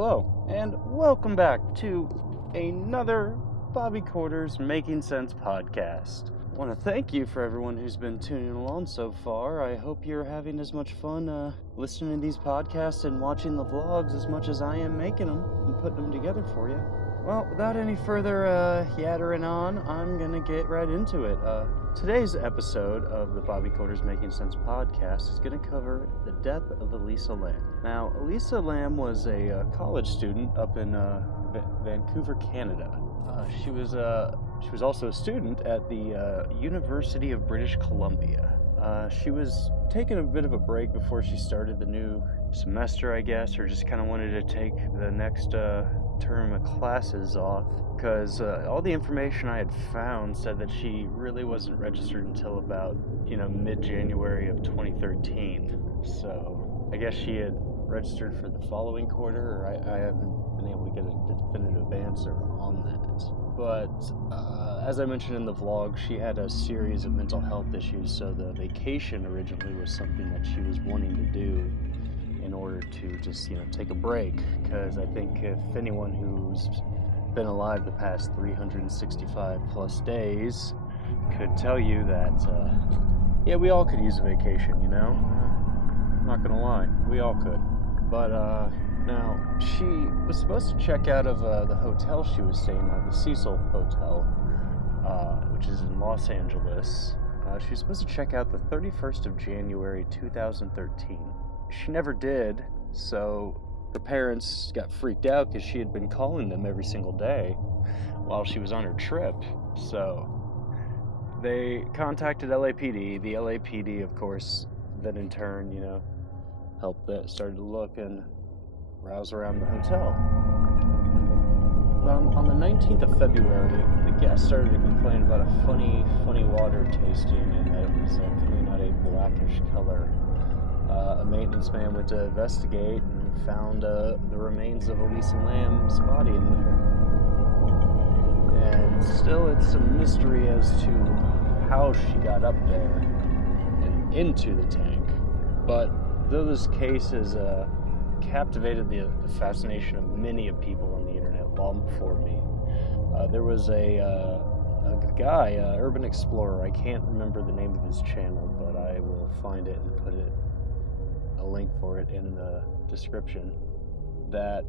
Hello, and welcome back to another Bobby Quarters Making Sense podcast. I want to thank you for everyone who's been tuning along so far. I hope you're having as much fun listening to these podcasts and watching the vlogs as much as I am making them and putting them together for you. Well, without any further yattering on, I'm going to get right into it. Today's episode of the Bobby Quarters Making Sense podcast is going to cover the death of Elisa Lam. Now, Elisa Lam was a college student up in Vancouver, Canada. She was also a student at the University of British Columbia. She was taking a bit of a break before she started the new semester, I guess, or just kind of wanted to take the next term of classes off, because all the information I had found said that she really wasn't registered until about, mid-January of 2013. So I guess she had registered for the following quarter, or I haven't been able to get a definitive answer on that. But as I mentioned in the vlog, she had a series of mental health issues, so the vacation originally was something that she was wanting to do in order to just, take a break, because I think if anyone who's been alive the past 365 plus days could tell you that, we all could use a vacation, I'm not gonna lie, we all could. But now, she was supposed to check out of the hotel she was staying at, the Cecil Hotel, which is in Los Angeles. She was supposed to check out the 31st of January 2013. She never did, so her parents got freaked out because she had been calling them every single day while she was on her trip. So they contacted LAPD. The LAPD, of course, then in turn, started to look and browse around the hotel. On the 19th of February, the guests started to complain about a funny water tasting and that it was coming out a blackish color. A maintenance man went to investigate and found the remains of Elisa Lam's body in there. And still it's a mystery as to how she got up there and into the tank. But though this case has captivated the fascination of many of people on the internet long before me, there was a guy, urban explorer, I can't remember the name of his channel, but I will find it and put a link for it in the description, that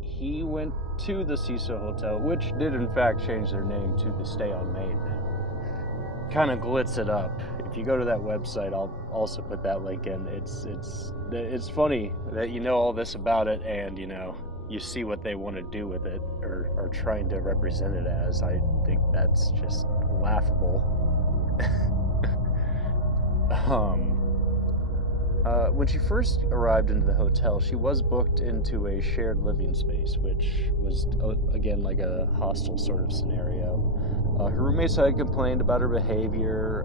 he went to the Cecil Hotel, which did in fact change their name to the Stay on Main now. Kind of glitz it up. If you go to that website, I'll also put that link in. It's funny that you know all this about it and you see what they want to do with it or are trying to represent it as. I think that's just laughable. When she first arrived into the hotel, she was booked into a shared living space, which was, again, like a hostel sort of scenario. Her roommates had complained about her behavior.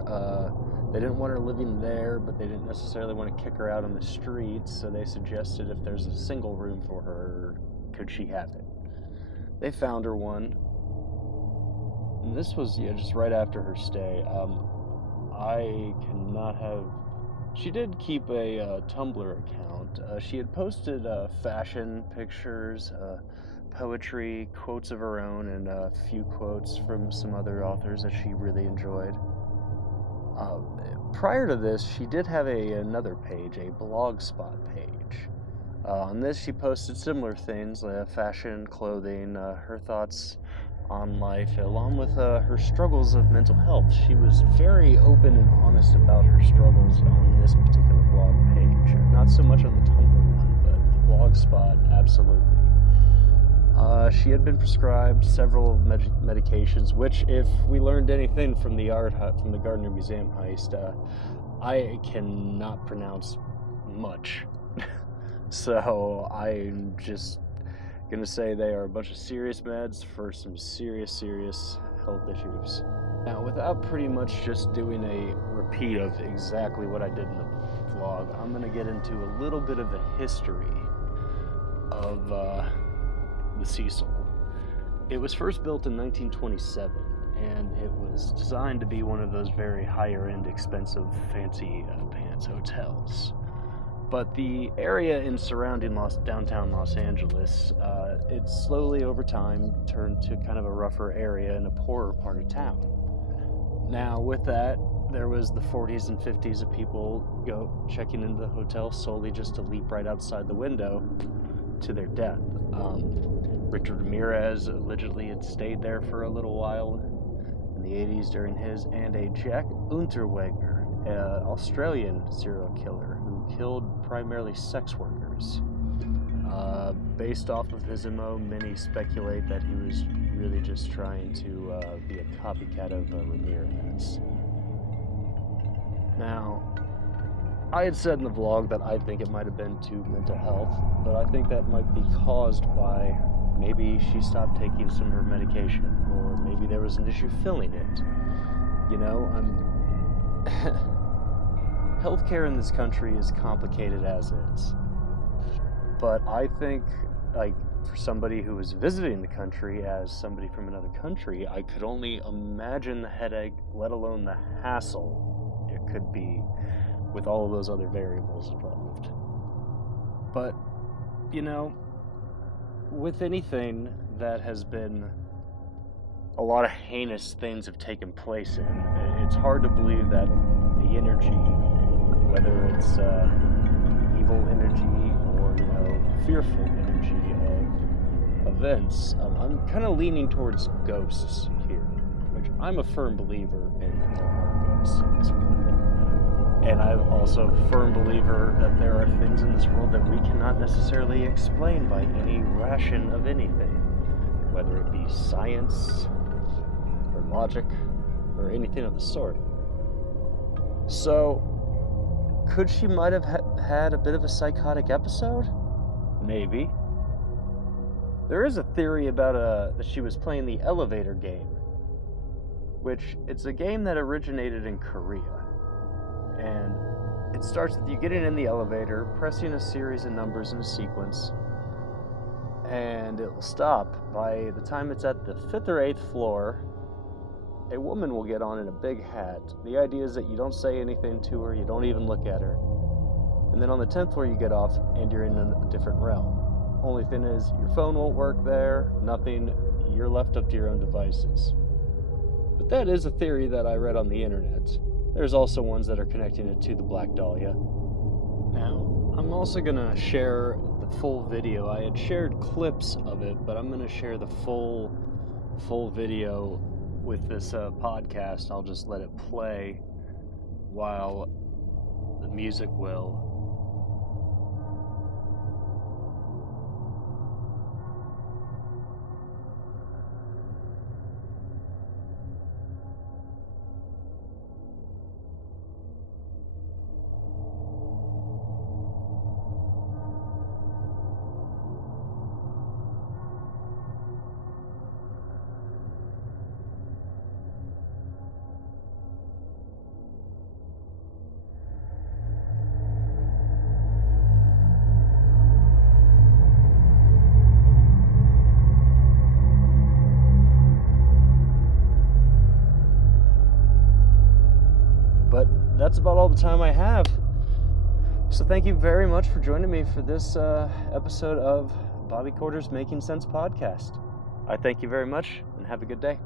They didn't want her living there, but they didn't necessarily want to kick her out on the streets, so they suggested if there's a single room for her, could she have it? They found her one. And this was, just right after her stay. She did keep a Tumblr account. She had posted fashion pictures, poetry, quotes of her own, and a few quotes from some other authors that she really enjoyed. Prior to this, she did have another page, a blogspot page. On this, she posted similar things, fashion, clothing, her thoughts on life, along with her struggles of mental health. She was very open and honest about her struggles on this particular blog page. Not so much on the Tumblr one, but the blogspot, absolutely. She had been prescribed several medications, which, if we learned anything from the Gardner Museum heist, I cannot pronounce much. So I'm just gonna say they are a bunch of serious meds for some serious health issues. Now, without pretty much just doing a repeat of exactly what I did in the vlog, I'm gonna get into a little bit of the history of the Cecil. It was first built in 1927, and it was designed to be one of those very higher-end, expensive, fancy pants hotels. But the area in surrounding downtown Los Angeles, it slowly over time turned to kind of a rougher area and a poorer part of town. Now, with that, there was the 40s and 50s of people checking into the hotel solely just to leap right outside the window to their death. Richard Ramirez allegedly had stayed there for a little while in the 80s during his, and a Jack Unterweger, an Australian serial killer who killed primarily sex workers. Based off of his MO, many speculate that he was really just trying to be a copycat of Ramirez. Now, I had said in the vlog that I think it might have been to mental health, but I think that might be caused by maybe she stopped taking some of her medication, or maybe there was an issue filling it. You know, healthcare in this country is complicated as is. But I think, like, for somebody who is visiting the country as somebody from another country, I could only imagine the headache, let alone the hassle it could be with all of those other variables involved. But, you know, with anything that has been a lot of heinous things have taken place in, it's hard to believe that the energy, whether it's evil energy or, you know, fearful energy of events, I'm kind of leaning towards ghosts here, which I'm a firm believer in that there are ghosts in this world. And I'm also a firm believer that there are things in this world that we cannot necessarily explain by any ration of anything, whether it be science or logic or anything of the sort. So, could she might have had a bit of a psychotic episode? Maybe. There is a theory about that she was playing the elevator game, which it's a game that originated in Korea. And it starts with you getting in the elevator, pressing a series of numbers in a sequence, and it will stop. By the time it's at the 5th or 8th floor, a woman will get on in a big hat. The idea is that you don't say anything to her, you don't even look at her. And then on the 10th floor you get off and you're in a different realm. Only thing is, your phone won't work there, nothing, you're left up to your own devices. But that is a theory that I read on the internet. There's also ones that are connecting it to the Black Dahlia. Now, I'm also going to share the full video. I had shared clips of it, but I'm going to share the full video with this podcast. I'll just let it play while the music will. But that's about all the time I have. So thank you very much for joining me for this episode of Bobby Quarter's Making Sense podcast. I thank you very much and have a good day.